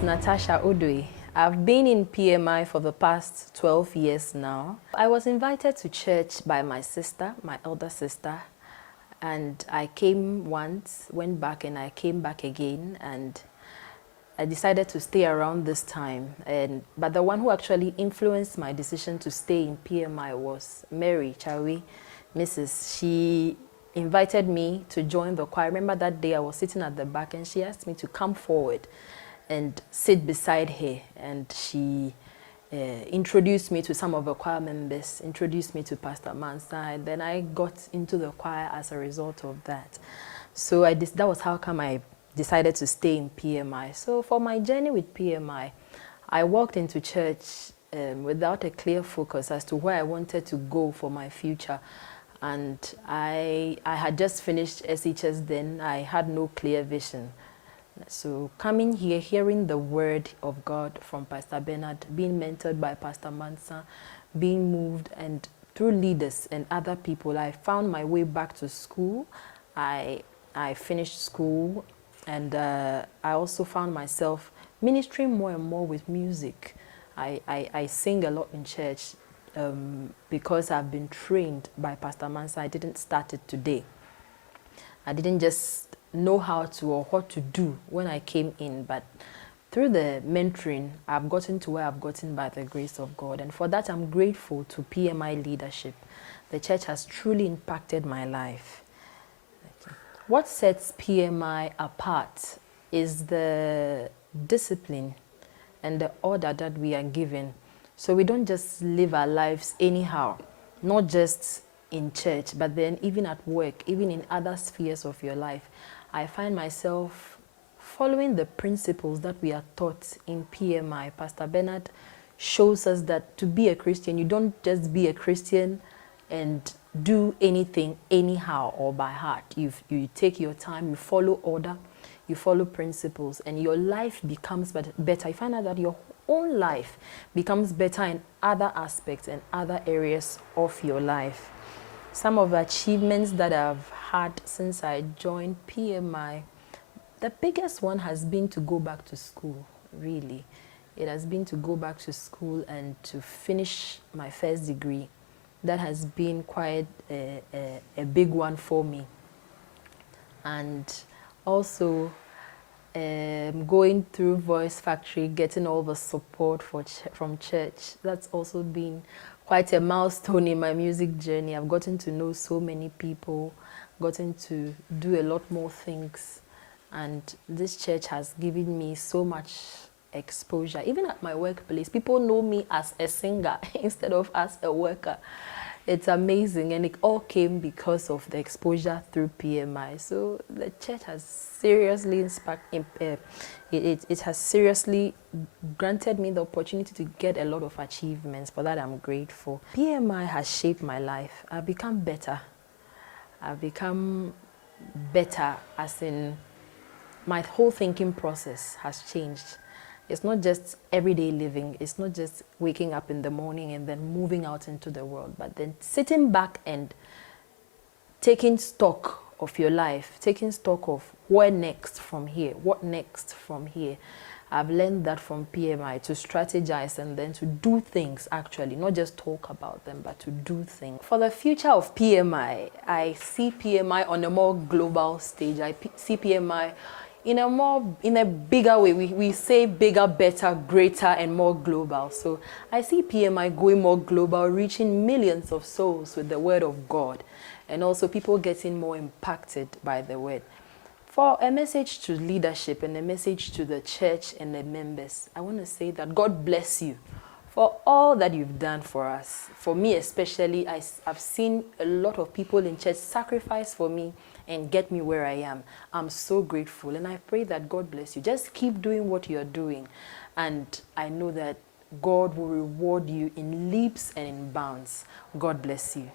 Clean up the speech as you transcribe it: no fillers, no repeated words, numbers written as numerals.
is Natasha Odoi. I've been in PMI for the past 12 years now. I was invited to church by my sister, my elder sister, and I came once, went back, and I came back again, and I decided to stay around this time. But the one who actually influenced my decision to stay in PMI was Mary Chawi, Mrs. She invited me to join the choir. I remember that day I was sitting at the back and she asked me to come forward and sit beside her, and she introduced me to some of the choir members, introduced me to Pastor Mansa, and then I got into the choir as a result of that. So that was how come I decided to stay in PMI. So for my journey with PMI, I walked into church without a clear focus as to where I wanted to go for my future. And I had just finished SHS then. I had no clear vision. So coming here, hearing the word of God from Pastor Bernard, being mentored by Pastor Mansa, being moved and through leaders and other people, I found my way back to school. I finished school, and I also found myself ministering more and more with music. I sing a lot in church because I've been trained by Pastor Mansa. I didn't start it today. I didn't just know how to or what to do when I came in, but through the mentoring, I've gotten to where I've gotten by the grace of God. And for that, I'm grateful to PMI leadership. The church has truly impacted my life. What sets PMI apart is the discipline and the order that we are given. So we don't just live our lives anyhow, not just in church, but then even at work, even in other spheres of your life. I find myself following the principles that we are taught in PMI. Pastor Bernard shows us that to be a Christian, you don't just be a Christian and do anything anyhow or by heart. You take your time, you follow order, you follow principles, and your life becomes better. You find out that your own life becomes better in other aspects and other areas of your life. Some of the achievements that I've had since I joined PMI, the biggest one has been to go back to school, really. It has been to go back to school and to finish my first degree. That has been quite a big one for me. And also going through Voice Factory, getting all the support from church, that's also been quite a milestone in my music journey. I've gotten to know so many people, gotten to do a lot more things, and this church has given me so much exposure. Even at my workplace, people know me as a singer instead of as a worker. It's amazing, and it all came because of the exposure through PMI. So the church has seriously it has seriously granted me the opportunity to get a lot of achievements. For that, I'm grateful. PMI has shaped my life. I've become better. I've become better, as in my whole thinking process has changed. It's not just everyday living. It's not just waking up in the morning and then moving out into the world, but then sitting back and taking stock of your life, taking stock of where next from here, what next from here. I've learned that from PMI, to strategize and then to do things, actually, not just talk about them, but to do things. For the future of PMI, I see PMI on a more global stage. I see PMI in a bigger way. We say bigger, better, greater, and more global. So I see PMI going more global, reaching millions of souls with the word of God, and also people getting more impacted by the word. For a message to leadership and a message to the church and the members, I want to say that God bless you for all that you've done for us. For me especially, I've seen a lot of people in church sacrifice for me and get me where I am. I'm so grateful, and I pray that God bless you. Just keep doing what you're doing, and I know that God will reward you in leaps and in bounds. God bless you.